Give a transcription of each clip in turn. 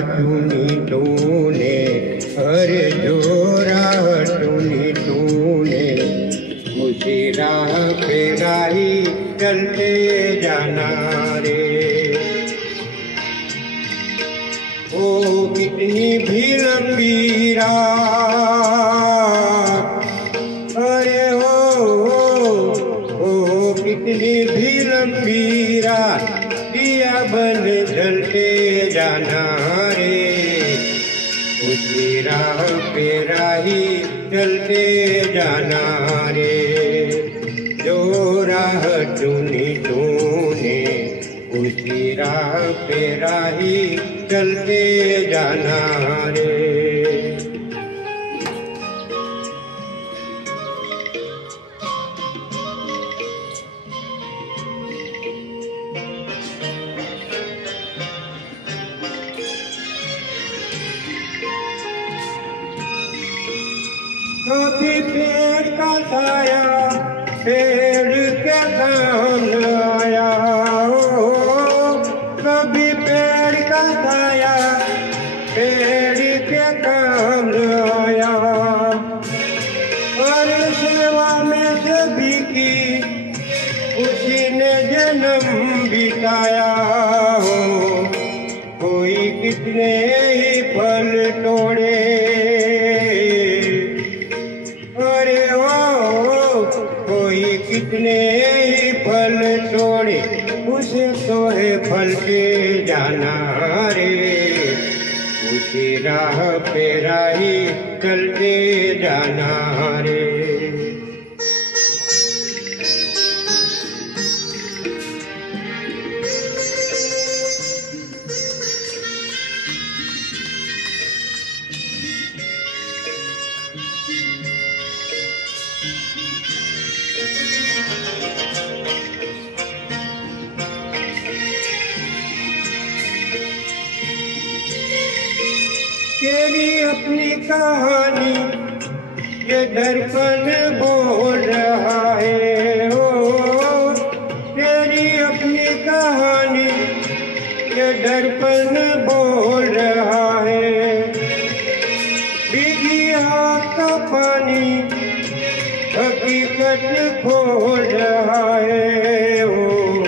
चुनी तूने, अरे जो राह चुनी तूने, उसी राह पे राही चलते जाना रे। ओ कितनी भी लंबी रात, अरे ओ कितनी भी लंबी रात, दिया बन जलते जाना रे। उसी राह पे राही चलते जाना रे। जो राह चुनी तूने, उसी राह पे राही चलते जाना रे। कभी पेड़ का साया पेड़ के काम आया, कभी पेड़ का साया पेड़ के काम आया। और सेवा में सभी की उसी ने जन्म बिताया हो। कोई कितने ही फल तोड़े, कितने ही फल तोड़े, उसे तो है फल के जाना रे। उसी राह पे राही चलते जाना रे। तेरी अपनी कहानी ये दर्पण बोल रहा है हो। तेरी अपनी कहानी ये दर्पण बोल रहा है। भीगी आँख का पानी हकीकत खोल रहा है हो।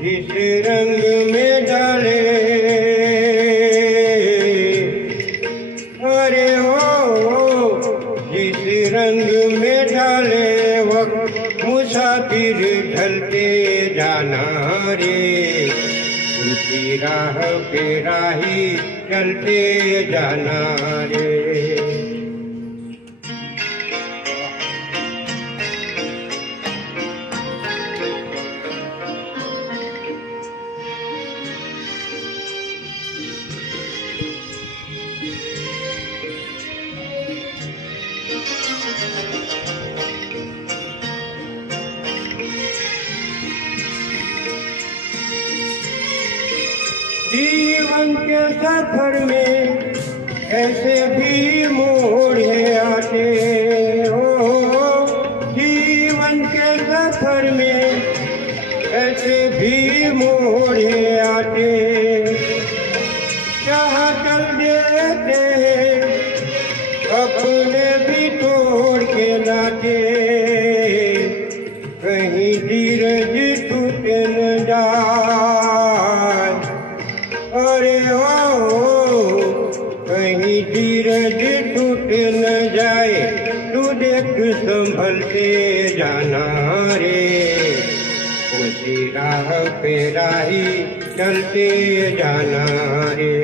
जिस रंग में डाले, अरे जिस रंग में डाले वक्त मुसाफिर ढलते जाना रे। उसी राह पे राही चलते जाना रे। जीवन के सफर में ऐसे भी मोड़ आते हो। जीवन के सफर में ऐसे भी मोड़ आते। चाह चल देते अपने भी तोड़ के लाते। कहीं धीरज टूट न जाए, अरे कहीं धीरज टूट न जाए। तू देख संभलते जाना रे। उसी राह पे राही चलते जाना रे।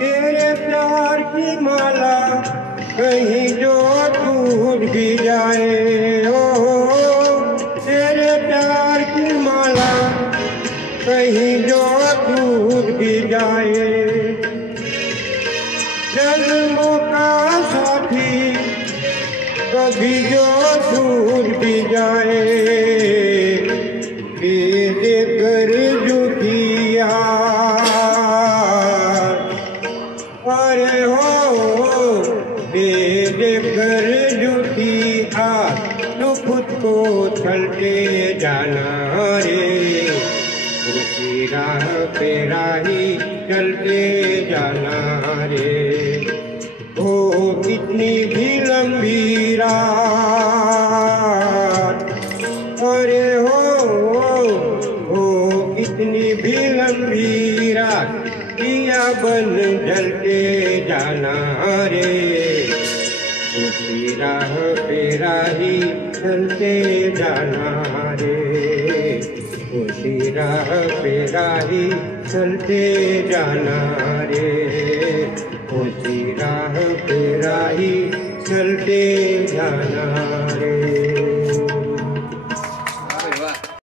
तेरे प्यार की माला कहीं जो टूट भी जाए हो। तेरे प्यार की माला कहीं जो टूट भी जाए। जन्मों का साथी कभी जो टूट भी जाए। कर जो किया चलते जाना रे, उसी राह पे राही चलते जाना रे। हो कितनी भी लंबी रात, अरे हो कितनी भी लंबी रात, दिया बन जलते जाना रे, उसी राह पे राही चलते जाना रे, उसी राह पे राही चलते जाना रे, उसी राह पे राही चलते जाना।